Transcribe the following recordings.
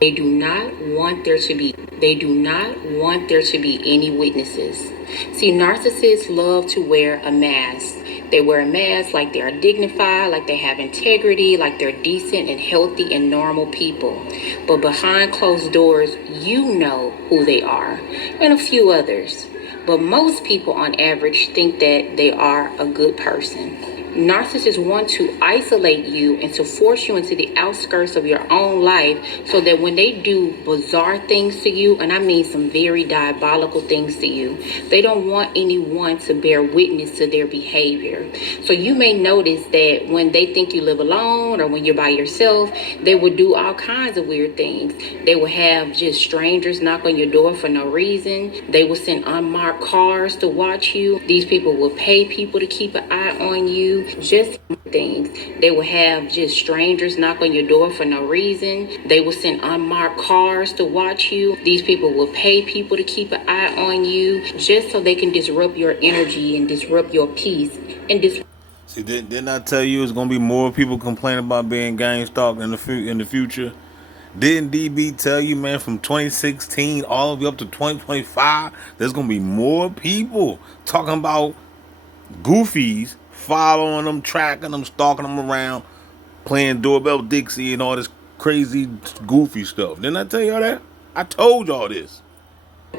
They do not want there to be any witnesses. See, narcissists love to wear a mask. They wear a mask like they are dignified, like they have integrity, like they're decent and healthy and normal people. But behind closed doors, you know who they are, and a few others. But most people on average think that they are a good person. Narcissists want to isolate you and to force you into the outskirts of your own life so that when they do bizarre things to you, and I mean some very diabolical things to you, they don't want anyone to bear witness to their behavior. So you may notice that when they think you live alone or when you're by yourself, they will do all kinds of weird things. They will have just strangers knock on your door for no reason. They will send unmarked cars to watch you. These people will pay people to keep an eye on you. Just things. They will have just strangers knock on your door for no reason. They will send unmarked cars to watch you. These people will pay people to keep an eye on you just so they can disrupt your energy and disrupt your peace and disrupt. See, didn't I tell you it's gonna be more people complaining about being gang stalked in the future? Didn't DB tell you, man, from 2016 all the way up to 2025, there's gonna be more people talking about goofies following them, tracking them, stalking them around, playing doorbell Dixie and all this crazy goofy stuff. Didn't I tell y'all that? I told y'all this.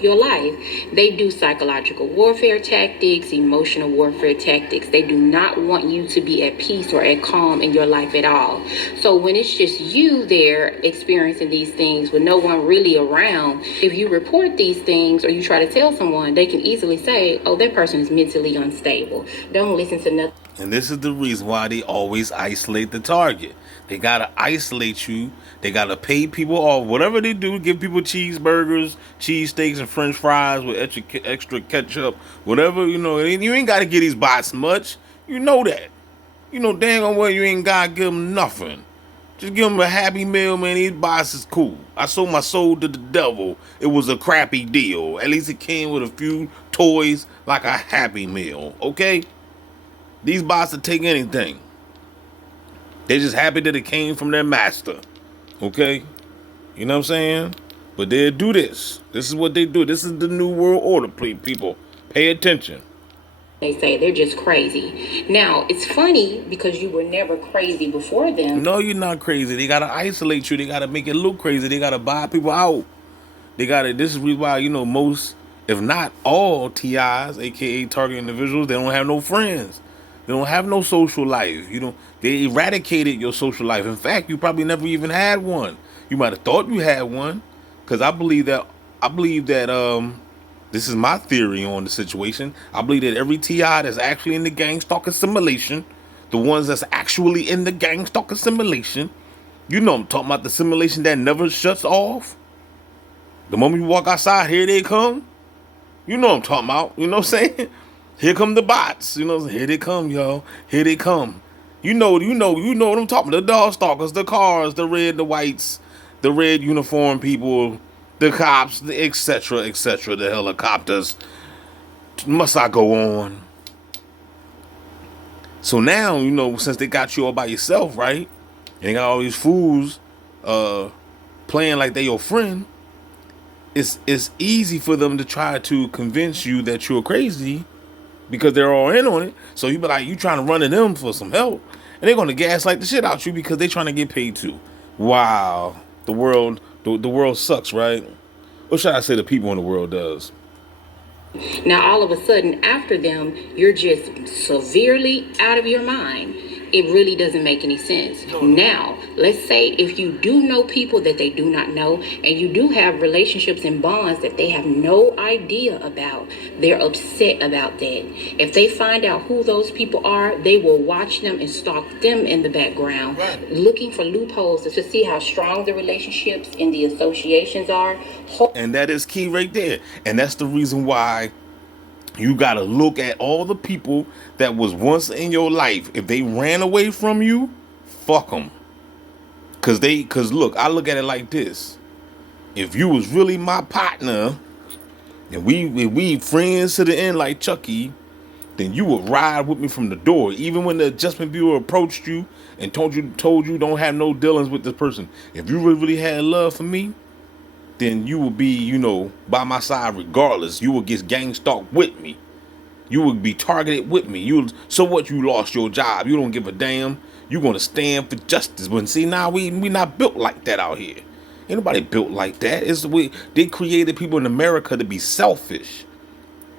Your life. They do psychological warfare tactics, emotional warfare tactics. They do not want you to be at peace or at calm in your life at all. So when it's just you there experiencing these things with no one really around, if you report these things or you try to tell someone, they can easily say, oh, that person is mentally unstable. Don't listen to nothing. And this is the reason why they always isolate the target. They gotta isolate you. They gotta pay people off. Whatever they do, give people cheeseburgers, cheesesteaks, and French fries with extra ketchup. Whatever, you know. You ain't gotta give these bots much. You know that. You know dang on well you ain't gotta give them nothing. Just give them a Happy Meal, man. These bots is cool. I sold my soul to the devil. It was a crappy deal. At least it came with a few toys like a Happy Meal. Okay. These bots will take anything. They're just happy that it came from their master. Okay? You know what I'm saying? But they'll do this. This is what they do. This is the new world order, people. Pay attention. They say they're just crazy. Now, it's funny because you were never crazy before them. No, you're not crazy. They gotta isolate you. They gotta make it look crazy. They gotta buy people out. This is why, you know, most, if not all TIs, aka target individuals, they don't have no friends. They don't have no social life. They eradicated your social life. In fact, you probably never even had one. You might have thought you had one, because I believe that this is my theory on the situation. I believe that every TI that's actually in the gang stalker simulation, the ones that's actually in the gang stalker simulation, you know I'm talking about the simulation that never shuts off. The moment you walk outside, here they come. You know what I'm talking about. You know what I'm saying? Here come the bots. You know, here they come, y'all. Here they come. You know what I'm talking about. The dog stalkers, the cars, the red, the whites, the red uniform people, the cops, the etc., the helicopters. Must I go on? So now, since they got you all by yourself, right? And they got all these fools playing like they your friend, it's easy for them to try to convince you that you're crazy because they're all in on it. So you be like, you trying to run to them for some help, and they're gonna gaslight the shit out you because they trying to get paid too. Wow, the world sucks, right? Or should I say the people in the world does? Now, all of a sudden, after them, you're just severely out of your mind. It really doesn't make any sense. Now, let's say if you do know people that they do not know, and you do have relationships and bonds that they have no idea about, they're upset about that. If they find out who those people are, they will watch them and stalk them in the background, looking for loopholes to see how strong the relationships and the associations are. And that is key right there. And that's the reason why you gotta look at all the people that was once in your life. If they ran away from you, fuck them. Cause look, I look at it like this. If you was really my partner, and we friends to the end like Chucky, then you would ride with me from the door, even when the adjustment bureau approached you and told you don't have no dealings with this person. If you really had love for me, then you would be, by my side regardless. You would get gang stalked with me. You would be targeted with me. So what? You lost your job. You don't give a damn. You gonna stand for justice. But see, now we not built like that out here. Ain't nobody built like that. It's the way they created people in America to be selfish.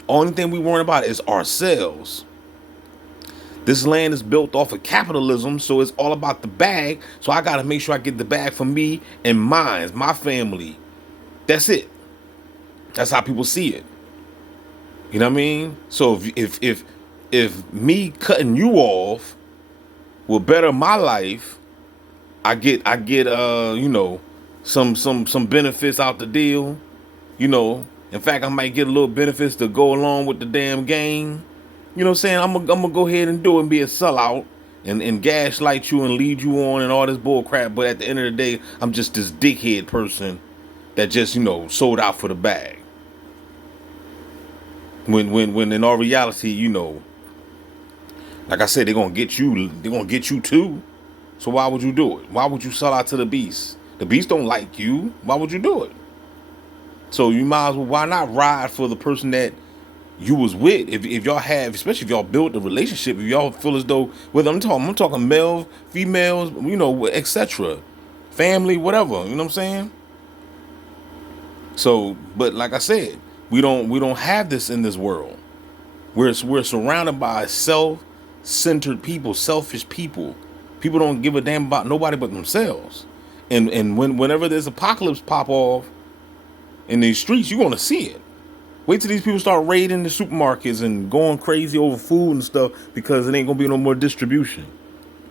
Only thing we worry about is ourselves. This land is built off of capitalism, so it's all about the bag. So I gotta make sure I get the bag for me and mine, my family. That's it. That's how people see it. You know what I mean? So if me cutting you off will better my life, I get some benefits out the deal. In fact, I might get a little benefits to go along with the damn game. You know what I'm saying? I'm gonna go ahead and do it and be a sellout and gaslight you and lead you on and all this bull crap. But at the end of the day, I'm just this dickhead person that just, sold out for the bag. When in all reality, like I said, they're gonna get you too. So why would you do it? Why would you sell out to the beast? The beast don't like you. Why would you do it? So you might as well, why not ride for the person that you was with? If y'all have, especially if y'all built a relationship, if y'all feel as though, whether I'm talking male, females, etc. Family, whatever, you know what I'm saying? So, but like I said, we don't have this in this world. We're surrounded by self-centered people, selfish people. People don't give a damn about nobody but themselves. And whenever there's apocalypse pop off in these streets, you're gonna see it. Wait till these people start raiding the supermarkets and going crazy over food and stuff because it ain't gonna be no more distribution.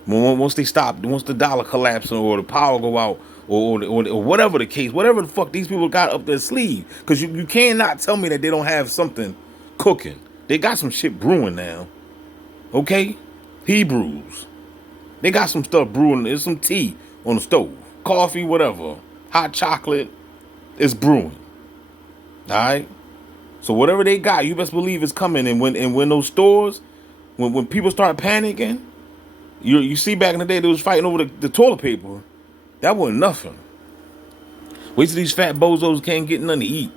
Once the dollar collapses or the power go out or whatever the case, whatever the fuck these people got up their sleeve, because you cannot tell me that they don't have something cooking. They got some shit brewing now. Okay? Hebrews. They got some stuff brewing. There's some tea on the stove. Coffee, whatever. Hot chocolate. It's brewing. Alright? So whatever they got, you best believe it's coming. And when those stores, when people start panicking, you see back in the day they was fighting over the toilet paper. That wasn't nothing. Wait till these fat bozos can't get nothing to eat.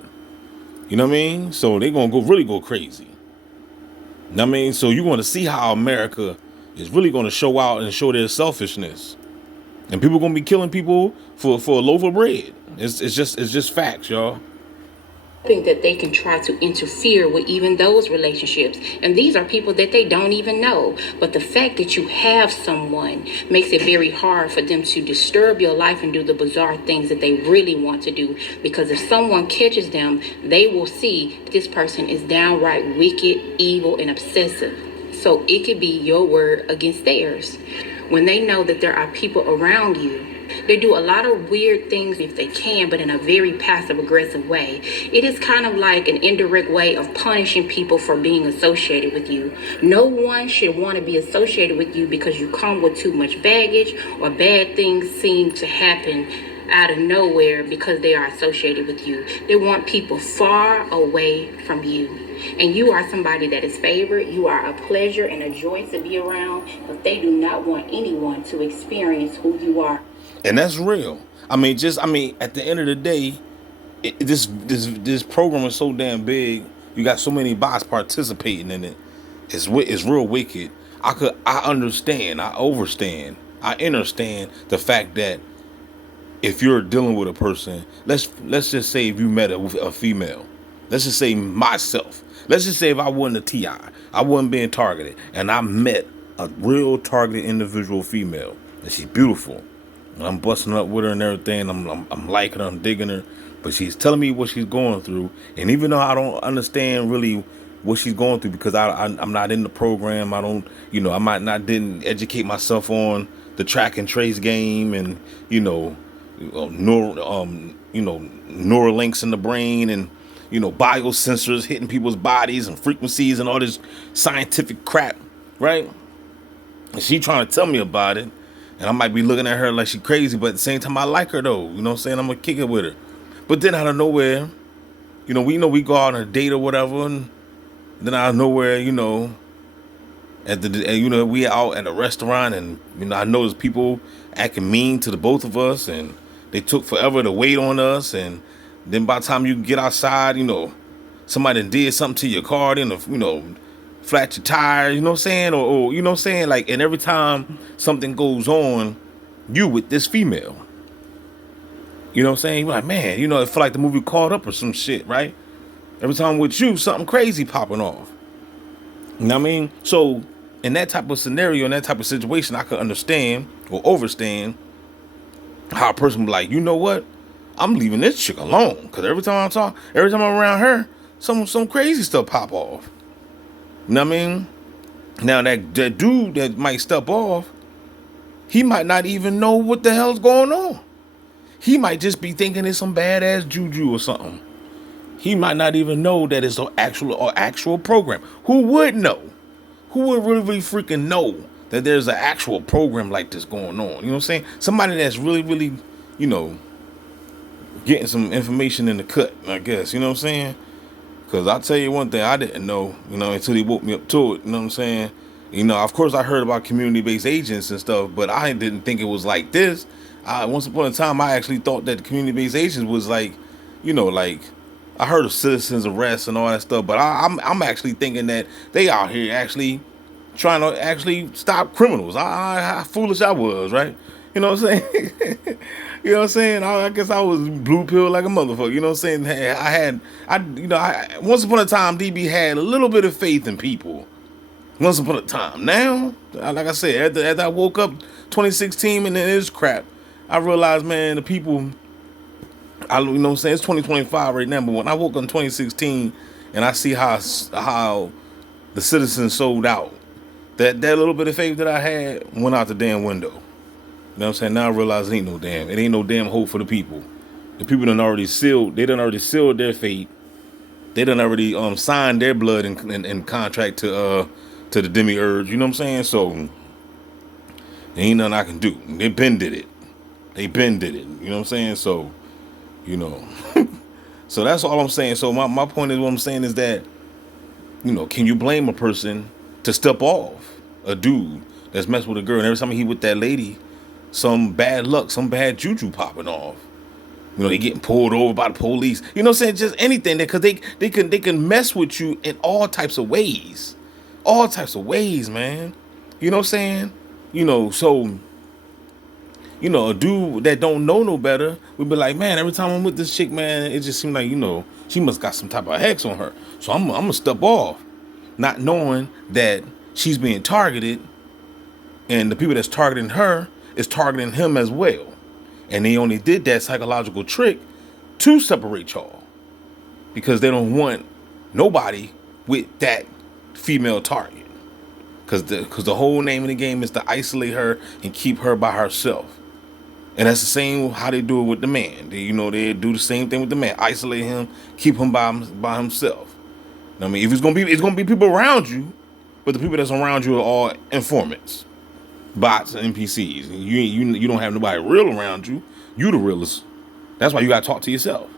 You know what I mean? So they gonna really go crazy. You know what I mean? So you want to see how America is really gonna show out and show their selfishness. And people gonna be killing people for a loaf of bread. It's just facts, y'all. Think that they can try to interfere with even those relationships, and these are people that they don't even know. But the fact that you have someone makes it very hard for them to disturb your life and do the bizarre things that they really want to do, because if someone catches them, they will see this person is downright wicked, evil, and obsessive. So it could be your word against theirs. When they know that there are people around you, they do a lot of weird things if they can, but in a very passive-aggressive way. It is kind of like an indirect way of punishing people for being associated with you. No one should want to be associated with you because you come with too much baggage, or bad things seem to happen out of nowhere because they are associated with you. They want people far away from you. And you are somebody that is favored. You are a pleasure and a joy to be around, but they do not want anyone to experience who you are. And that's real. At the end of the day, this program is so damn big. You got so many bots participating in it. It's real wicked. I understand. I understand the fact that if you're dealing with a person, let's just say if you met a female, let's just say myself. Let's just say if I wasn't a TI, I wasn't being targeted, and I met a real targeted individual female, and she's beautiful. And I'm busting up with her and everything. I'm liking her, I'm digging her, but she's telling me what she's going through. And even though I don't understand really what she's going through, because I'm not in the program, I might not didn't educate myself on the track and trace game, and neural links in the brain, and biosensors hitting people's bodies and frequencies and all this scientific crap, right? And she trying to tell me about it. And I might be looking at her like she crazy, but at the same time, I like her though. You know what I'm saying? I'm gonna kick it with her. But then out of nowhere, we go out on a date or whatever, and then out of nowhere, We out at a restaurant, and I noticed people acting mean to the both of us, and they took forever to wait on us, and then by the time you get outside, somebody did something to your car, then flat your tire, you know what I'm saying, or you know what I'm saying, like, and every time something goes on, you with this female, you know what I'm saying, you're like, man, it feel like the movie Caught Up or some shit, right? Every time with you, something crazy popping off. You know what I mean? So in that type of scenario, in that type of situation, I could understand or overstand how a person be like, you know what? I'm leaving this chick alone. Cause every time I'm around her, some crazy stuff pop off. You know what I mean? Now that dude that might step off, he might not even know what the hell's going on. He might just be thinking it's some badass juju or something. He might not even know that it's an actual program. Who would know? Who would really freaking know that there's an actual program like this going on? You know what I'm saying? Somebody that's really, getting some information in the cut, I guess. You know what I'm saying? Because I'll tell you one thing I didn't know, until he woke me up to it. You know what I'm saying? Of course I heard about community-based agents and stuff, but I didn't think it was like this. Once upon a time, I actually thought that the community-based agents was like, like, I heard of citizens arrests and all that stuff, but I'm actually thinking that they out here actually trying to actually stop criminals. How foolish I was, right? You know what I'm saying? You know what I'm saying? I guess I was blue pill like a motherfucker. You know what I'm saying? Once upon a time, DB had a little bit of faith in people. Once upon a time. Now, like I said, after I woke up 2016 and then this crap, I realized, man, the people. You know what I'm saying? It's 2025 right now, but when I woke up in 2016 and I see how the citizens sold out, that little bit of faith that I had went out the damn window. You know what I'm saying? Now I realize it ain't no damn hope for the people. The people done already sealed their fate. They done already signed their blood in contract to the demiurge. You know what I'm saying? So there ain't nothing I can do. They been did it. You know what I'm saying? So. So that's all I'm saying. So my point is, what I'm saying is that, can you blame a person to step off a dude that's messing with a girl, and every time he with that lady, some bad luck, some bad juju popping off. They getting pulled over by the police. You know what I'm saying? Just anything, because they can mess with you in all types of ways. All types of ways, man. You know what I'm saying? So a dude that don't know no better would be like, man, every time I'm with this chick, man, it just seems like, she must got some type of hex on her. So I'm gonna step off, not knowing that she's being targeted, and the people that's targeting her is targeting him as well. And they only did that psychological trick to separate y'all, because they don't want nobody with that female target. Because the whole name of the game is to isolate her and keep her by herself. And that's the same how they do it with the man. They do the same thing with the man. Isolate him, keep him by himself. I mean, if it's gonna be people around you, but the people that's around you are all informants, bots, and NPCs. You don't have nobody real around you. You the realest. That's why you gotta talk to yourself,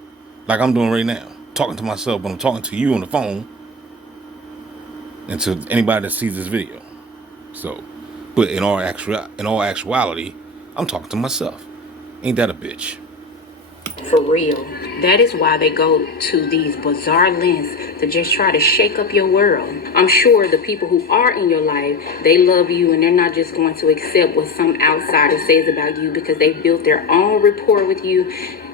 like I'm doing right now, talking to myself, but I'm talking to you on the phone, and to anybody that sees this video. So, but in all actuality, I'm talking to myself. Ain't that a bitch? For real. That is why they go to these bizarre lengths to just try to shake up your world. I'm sure the people who are in your life, they love you, and they're not just going to accept what some outsider says about you, because they built their own rapport with you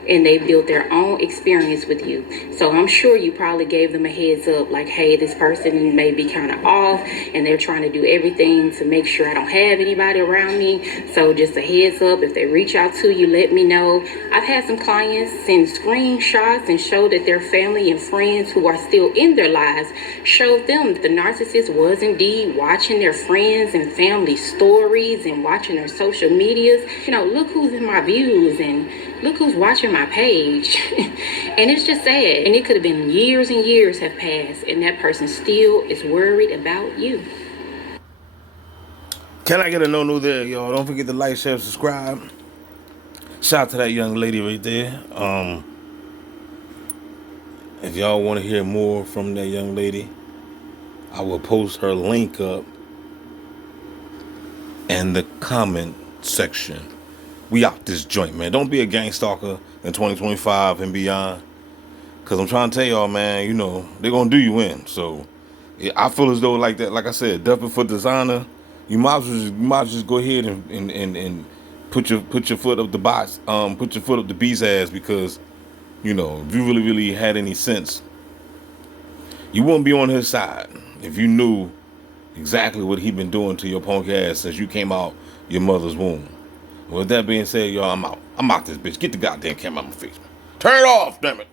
and they built their own experience with you. So I'm sure you probably gave them a heads up, like, hey, this person may be kind of off and they're trying to do everything to make sure I don't have anybody around me. So just a heads up, if they reach out to you, let me know. I've had some clients send screenshots and show that their family and friends who are still in their lives showed them that the narcissist was indeed watching their friends and family stories and watching their social medias. Look who's in my views and look who's watching my page. And it's just sad. And it could have been years and years have passed, and that person still is worried about you. Can I get a no there, y'all? Don't forget to like, share, subscribe. Shout out to that young lady right there. If y'all want to hear more from that young lady, I will post her link up and the comment section. We out this joint, man. Don't be a gang stalker in 2025 and beyond. Cause I'm trying to tell y'all, man, you know, they're gonna do you in. So yeah, I feel as though like that, like I said, dumping for designer, you might as well just go ahead and put your foot up the box, put your foot up the beast's ass, because, you know, if you really had any sense, you wouldn't be on his side if you knew exactly what he been doing to your punk ass since you came out your mother's womb. With that being said, y'all, I'm out. I'm out this bitch. Get the goddamn camera out my face, man. Turn it off, damn it.